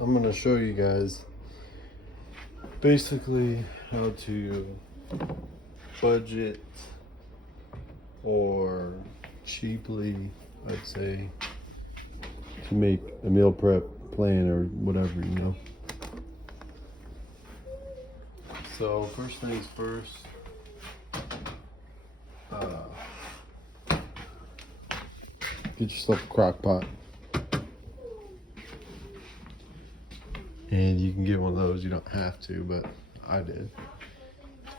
I'm gonna show you guys basically how to budget or cheaply, I'd say, to make a meal prep plan or whatever, you know. So first things first, get yourself a crock pot. And you can get one of those, you don't have to, but I did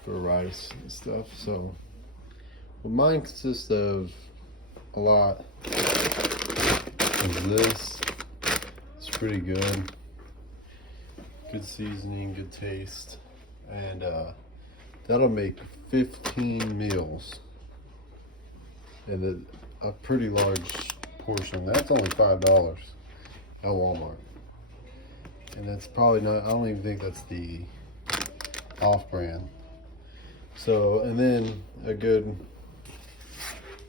for rice and stuff. So well, mine consists of a lot of this. It's pretty good. Good seasoning, good taste. And that'll make 15 meals. And a pretty large portion. That's only $5 at Walmart. And that's probably not, I don't even think that's the off-brand. So, and then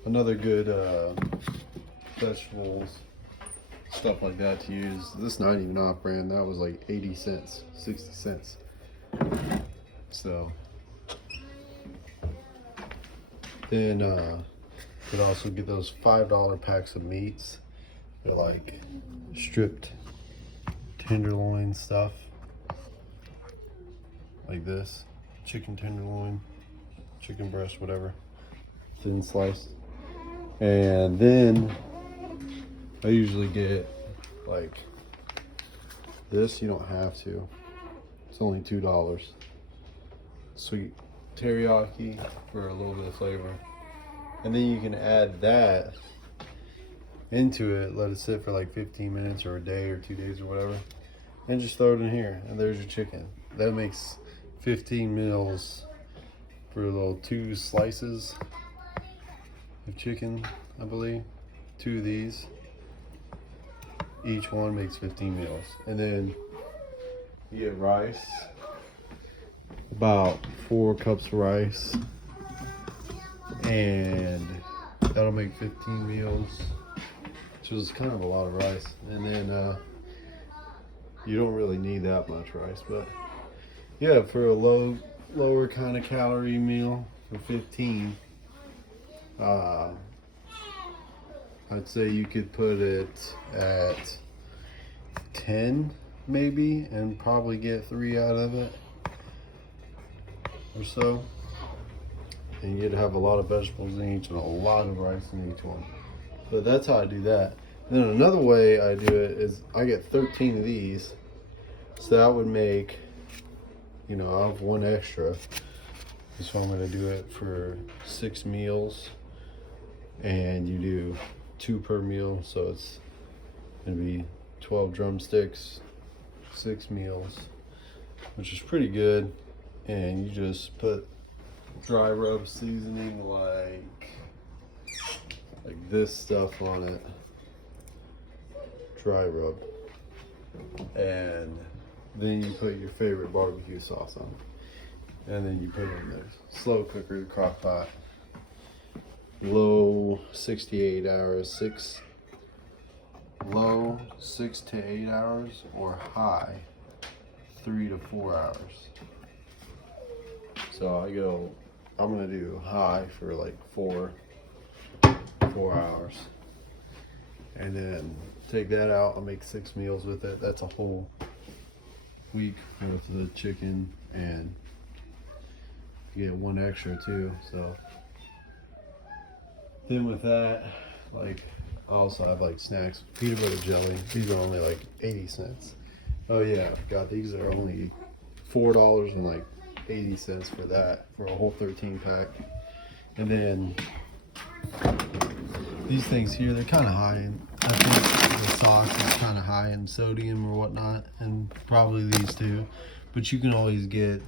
another good vegetables, stuff like that to use. This is not even off-brand. That was like 80 cents, 60 cents. So, then could also get those $5 packs of meats. They're like stripped tenderloin stuff, like this, chicken tenderloin, chicken breast, whatever, thin slice. And then I usually get like this. You don't have to, it's only $2. Sweet teriyaki for a little bit of flavor, and then you can add that into it, let it sit for like 15 minutes or a day or 2 days or whatever, and just throw it in here, and there's your chicken. That makes 15 meals for a little 2 slices of chicken, I believe. 2 of these, each one makes 15 meals. And then you get rice, about 4 cups of rice, and that'll make 15 meals, which is kind of a lot of rice. And then you don't really need that much rice, but yeah, for a lower kind of calorie meal for 15, I'd say you could put it at 10 maybe, and probably get 3 out of it or so. And you'd have a lot of vegetables in each and a lot of rice in each one. But that's how I do that. And then another way I do it is I get 13 of these. So that would make, you know, I have 1 extra. So I'm gonna do it for 6 meals. And you do 2 per meal. So it's gonna be 12 drumsticks, 6 meals, which is pretty good. And you just put dry rub seasoning like this stuff on it, dry rub, and then you put your favorite barbecue sauce on it, and then you put it in there. Slow cooker, crock pot, low 6 to 8 hours, low 6 to 8 hours, or high 3 to 4 hours. So I'm gonna do high for like 4 hours, and then take that out. I'll make 6 meals with it. That's a whole week worth of the chicken, and you get 1 extra too. So then with that, like, I also have like snacks, peanut butter jelly. These are only like 80 cents. Oh yeah, I forgot, these are only $4 and like 80 cents for that, for a whole 13 pack. And then these things here, they're kind of high in, I think the sauce is kind of high in sodium or whatnot, and probably these too. But you can always get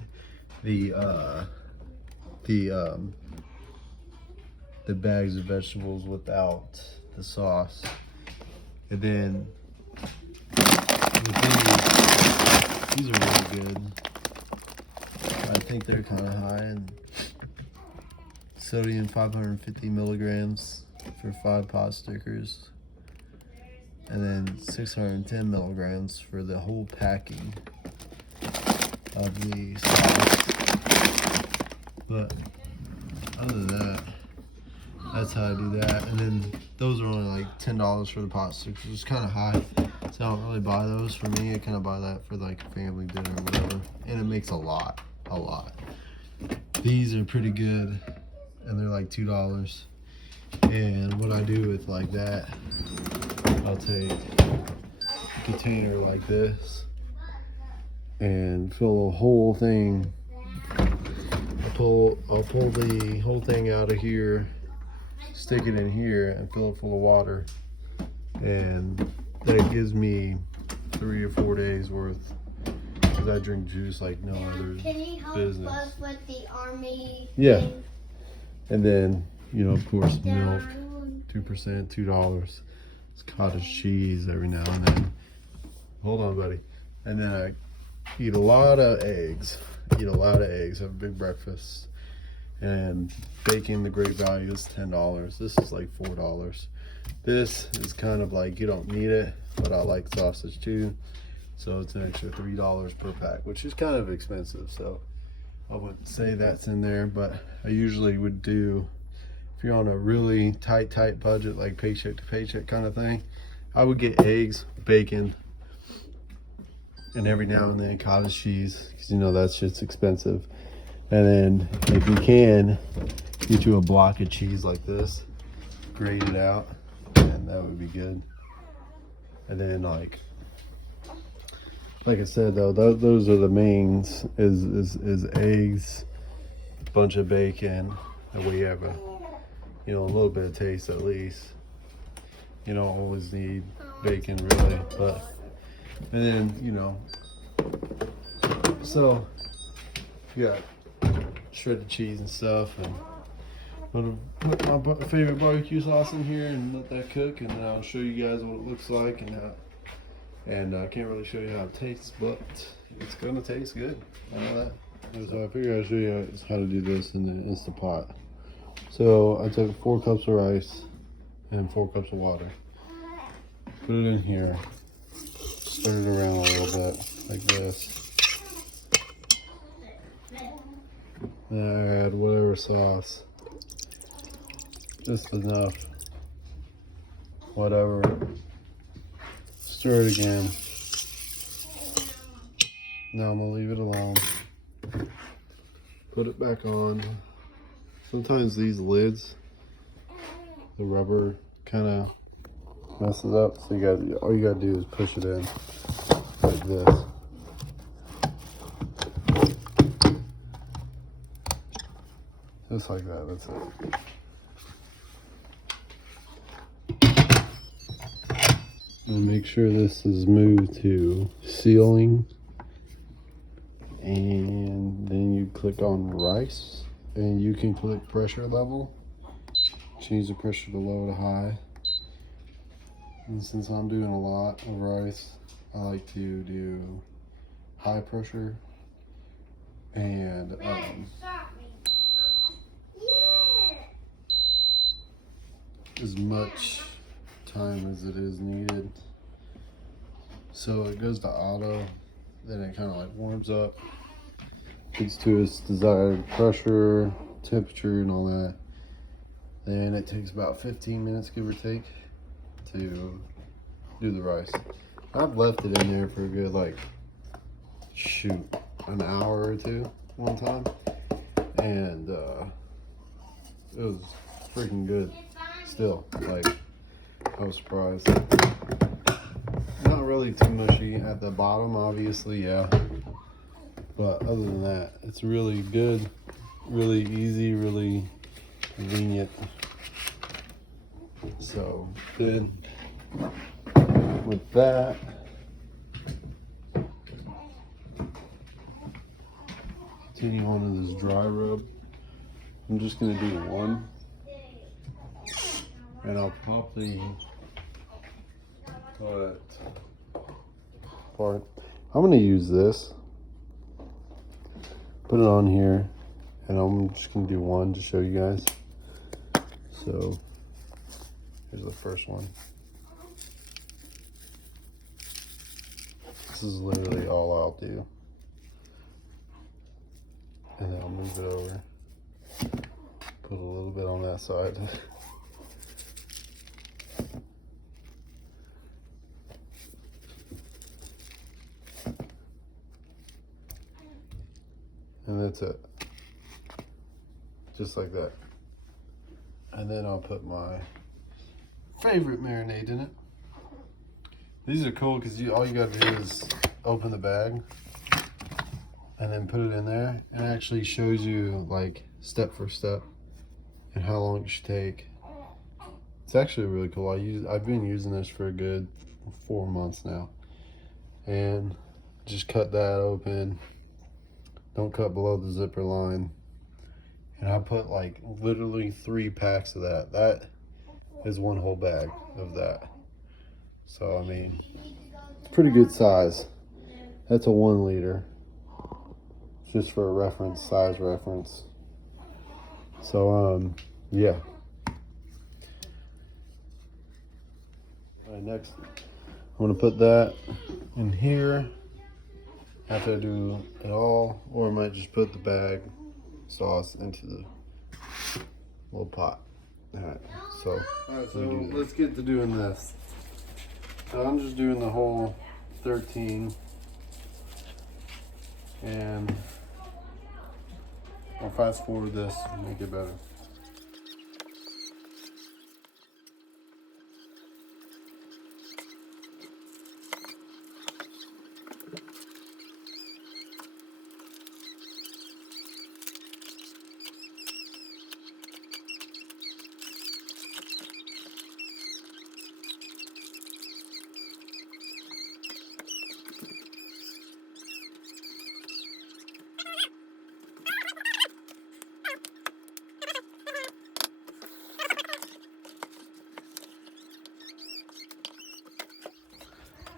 the bags of vegetables without the sauce. And then these are really good. I think they're kind of high in sodium, 550 milligrams for 5 pot stickers. and then 610 milligrams for the whole packing of the sauce. But other than that, that's how I do that. And then those are only like $10 for the pot sticks, which is kind of high. So I don't really buy those for me. I kind of buy that for like a family dinner or whatever. And it makes a lot. These are pretty good, and they're like $2. And what I do with like that, I'll take a container like this and fill the whole thing. I'll pull the whole thing out of here, stick it in here, and fill it full of water, and that gives me 3 or 4 days worth, because I drink juice like no other Can you help business. us with the army? Yeah. Thing? And then, you know, of course, milk, Down. 2%, $2. It's cottage cheese every now and then. Hold on, buddy. And then I eat a lot of eggs. Have a big breakfast. And bacon, the Great Value, is $10. This is like $4. This is kind of like, you don't need it, but I like sausage too. So it's an extra $3 per pack, which is kind of expensive. So I wouldn't say that's in there, but I usually would do, if you're on a really tight budget, like paycheck to paycheck kind of thing, I would get eggs, bacon, and every now and then cottage cheese, because you know that shit's expensive. And then if you can, get you a block of cheese like this, grate it out, and that would be good. And then like I said though, those are the mains, is eggs, bunch of bacon, and we have a, you know, a little bit of taste at least. You don't always need bacon really, but, and then, you know, so you got shredded cheese and stuff, and I'm gonna put my favorite barbecue sauce in here and let that cook, and then I'll show you guys what it looks like and how. And I can't really show you how it tastes, but it's gonna taste good. I know that. So I figured I'd show you how to do this in the Instapot. So I took 4 cups of rice and 4 cups of water. Put it in here. Stir it around a little bit like this. And add whatever sauce. Just enough. Whatever. Stir it again. Now I'm gonna leave it alone. Put it back on. Sometimes these lids, the rubber kind of messes up. So all you gotta do is push it in like this. Just like that, that's it. And make sure this is moved to sealing, and then you click on rice, and you can click pressure level, change the pressure to low to high. And since I'm doing a lot of rice, I like to do high pressure, and as much time as it is needed. So it goes to auto, then it kind of like warms up, gets to its desired pressure, temperature, and all that. Then it takes about 15 minutes, give or take, to do the rice. I've left it in there for a good, like, shoot, an hour or two one time, and it was freaking good still. Like, I was surprised. Not really too mushy at the bottom, obviously, yeah. But other than that, it's really good, really easy, really convenient. So then with that, continue on to this dry rub. I'm just gonna do one, and I'll pop the part. I'm gonna use this, put it on here, and I'm just gonna do one to show you guys. So here's the first one. This is literally all I'll do. And then I'll move it over. Put a little bit on that side. And that's it. Just like that. And then I'll put my favorite marinade in it. These are cool because all you gotta do is open the bag and then put it in there, and it actually shows you like step for step and how long it should take. It's actually really cool. I've been using this for a good 4 months now. And just cut that open. Don't cut below the zipper line. And I put like literally 3 packs of that. That is one whole bag of that. So I mean, it's pretty good size. That's a 1 liter. Just for a reference, size reference. So yeah. All right, next I'm gonna put that in here after I do it all, or I might just put the bag sauce into the little pot. All right, so let's get to doing this. So I'm just doing the whole 13, and I'll fast forward this and make it better.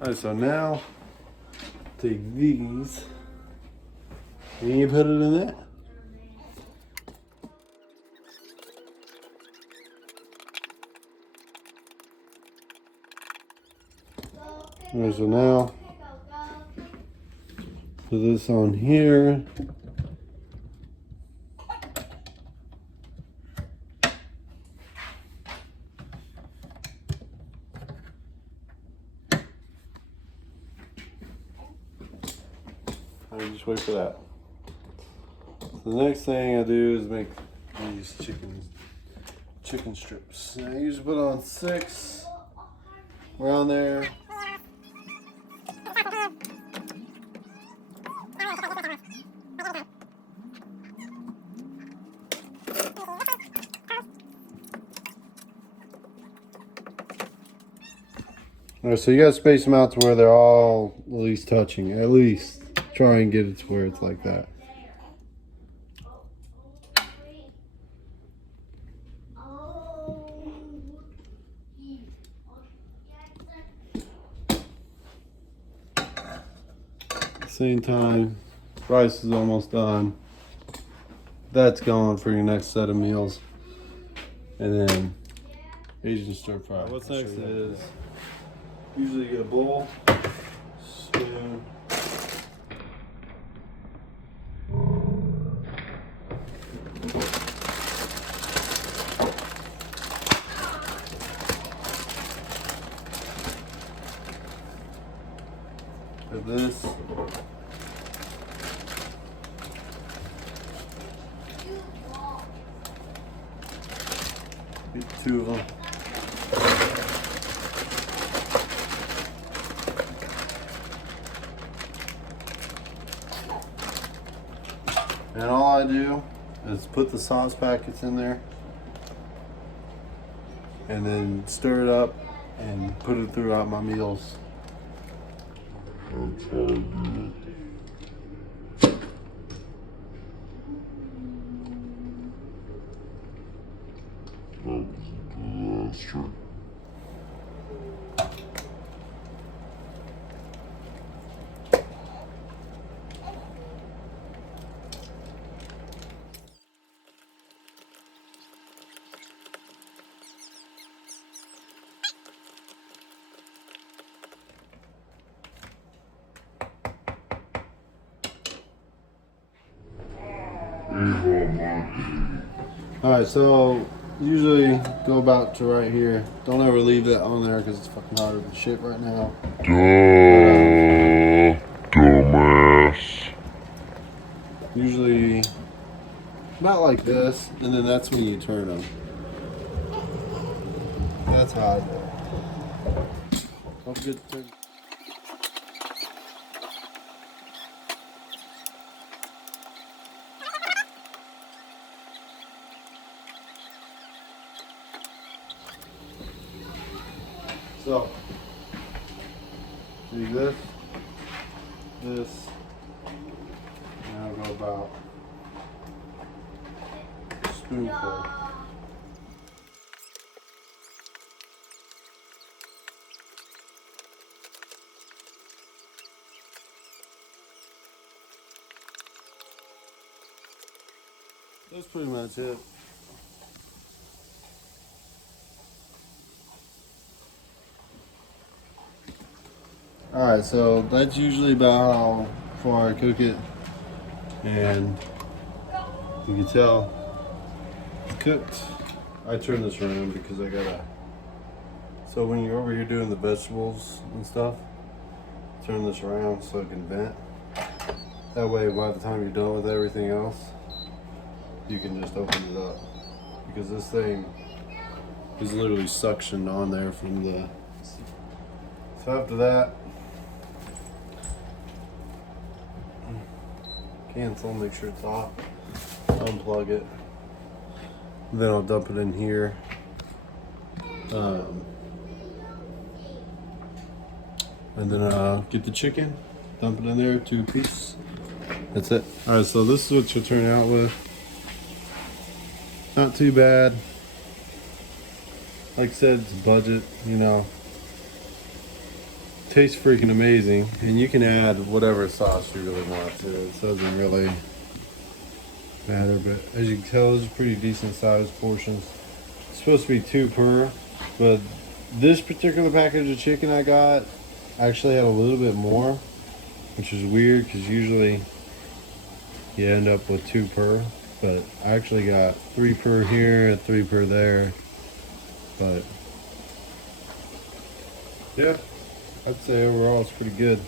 Alright, so now take these and you put it in that. Alright, so now put this on here. Just wait for that. The next thing I do is make these chicken strips. And I usually put on 6 around there. Alright, so you gotta space them out to where they're all at least touching. At least try and get it to where it's like that. At the same time, rice is almost done. That's going for your next set of meals. And then Asian stir fry. What's next is usually you get a bowl, spoon, of this. Get 2 of them. And all I do is put the sauce packets in there and then stir it up and put it throughout my meals. That's all I do. That's true. Alright, so usually go about to right here. Don't ever leave that on there because it's fucking hard as shit right now. Dumbass. Usually about like this, and then that's when you turn them. That's how I do it. Don't forget to turn. So, see this, and I'll go about a spoonful. That's pretty much it. Alright, so that's usually about how far I cook it. And you can tell it's cooked. I turn this around because I gotta. So when you're over here doing the vegetables and stuff, turn this around so it can vent. That way, by the time you're done with everything else, you can just open it up. Because this thing is literally suctioned on there from the. So after that, cancel, make sure it's off, unplug it, then I'll dump it in here. And then get the chicken, dump it in there, 2 pieces. That's it. Alright, so this is what you'll turn out with. Not too bad. Like I said, it's budget, you know. Tastes freaking amazing, and you can add whatever sauce you really want to it. It doesn't really matter, but as you can tell, those are pretty decent sized portions. It's supposed to be 2 per, but this particular package of chicken I got actually had a little bit more, which is weird because usually you end up with 2 per, but I actually got 3 per here and 3 per there. But yeah, I'd say overall it's pretty good.